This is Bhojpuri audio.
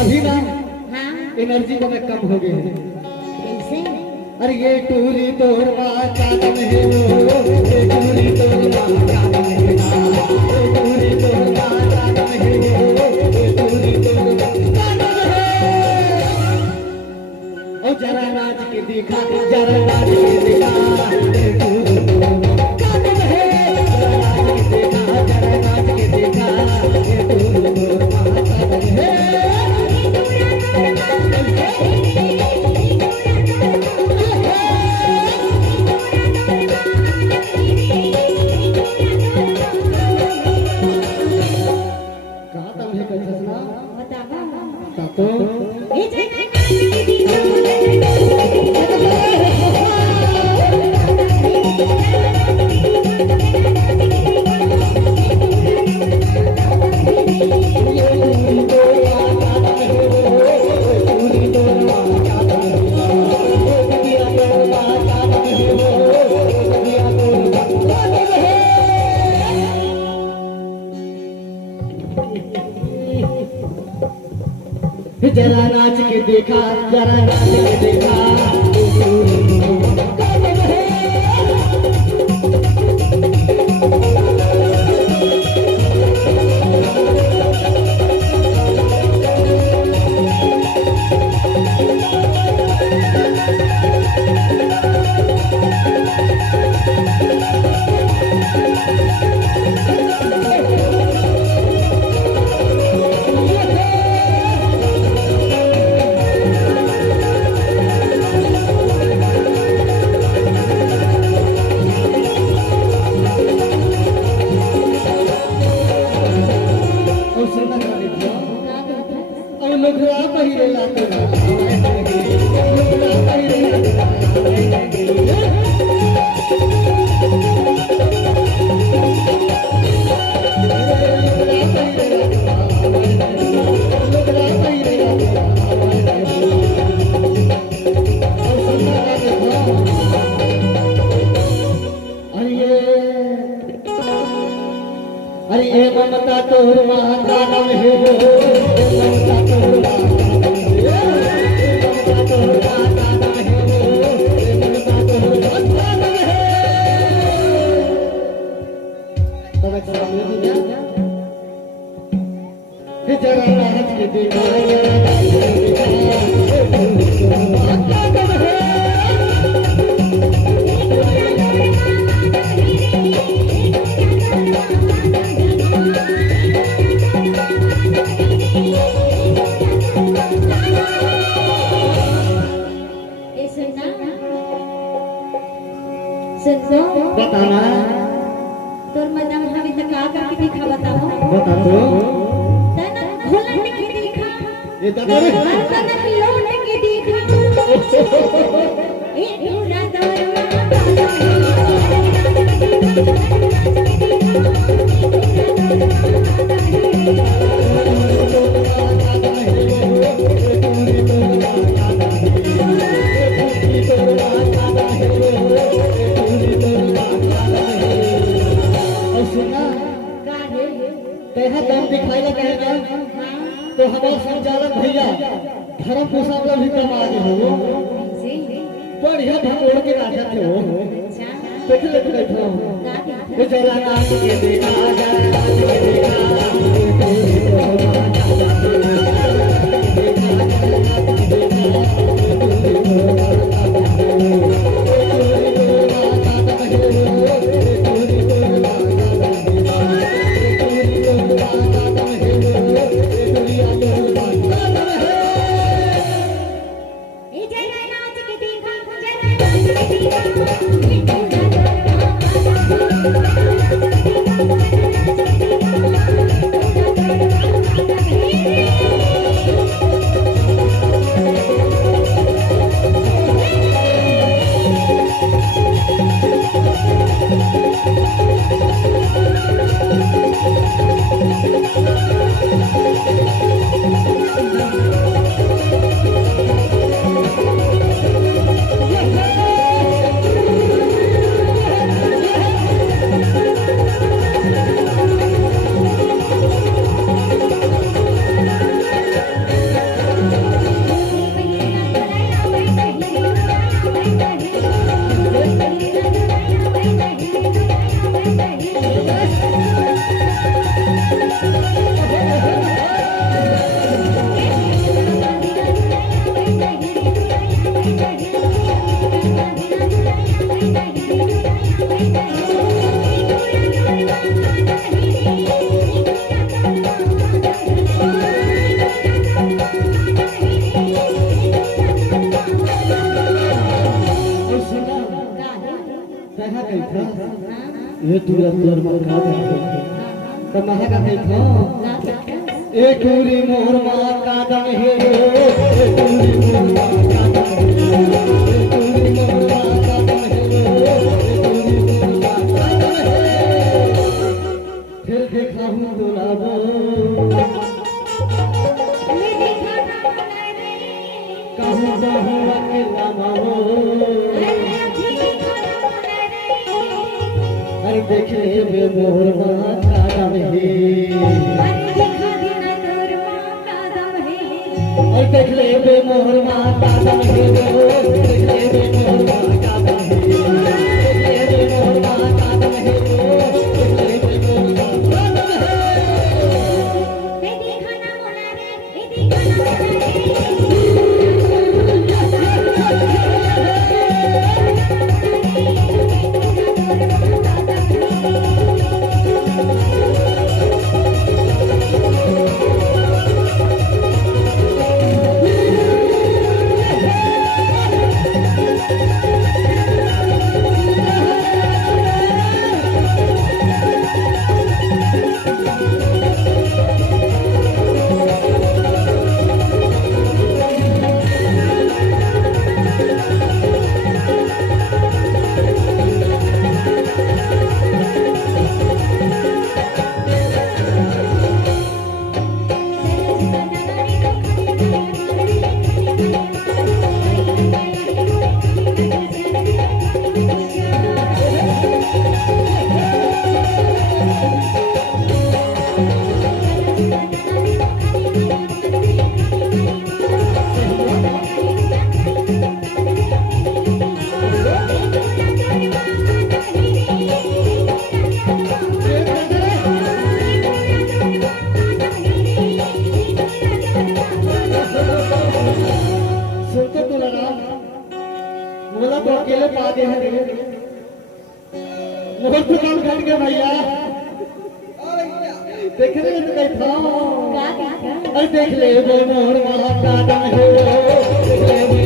अभी ना एनर्जी का कम हो गए हैं। अरे ये टूरी तोर चादम है वो, ये टूरी तोर चादम है, ये टूरी तोर चादम है वो, ये टूरी तोर चादम है। ओ जरा नाच के दिखा, जरा नाच के दिखा, ये टूरी तोर चादम है। जरा नाच के दिखा, ये टूरी तोर चादम है। जरा नाच के देखा, जरा नाच के देखा, अरे ये ममता तोर माता नाम है वो, ममता तोर माता नाम है वो, ममता तोर माता नाम है। तब एक सवाल ले लीजिए, जरा नाच के दिखा, जरा नाच के दिखा, माता नाम है। बताना तोर मदम हमें तक का करके दिखा, बताओ बता तो तन खोलने के दिखा, ये दादा रे तन लौट के दिखा, ए पूरा तो हमारे संचालक भैया धर्म पोषा भी कम आगे हो, बढ़िया भगोड़ के नाचा थे हो, देख ले बैठो वो जरा नाच के देखा, जरा नाच के देखा ये तोरा तोर मन का तो महा का देखो ए टूरी मोर मां का दम हे ए टूरी मोर मां का दम हे ए टूरी मोर मां का दम हे ए टूरी मोर मां का दम हे फिर देखा हूं दुलाबो कहूं कहूं अकेला माहो अरे देख ले बे मोर मां का दम हे और देख ले बे मोहर मां का दम हे देख ले बे मोहर मां का दम हे देख ले बे मोहर मां का दम हे देख ले बे मोहर मां का दम हे ए देखा ना मोला रे ए देखा मोला तो अकेले पा दे है मोहर दुकान कर के भैया देख रहे हो कैसा अरे देख ले वो मोहर मां का दम हे देख ले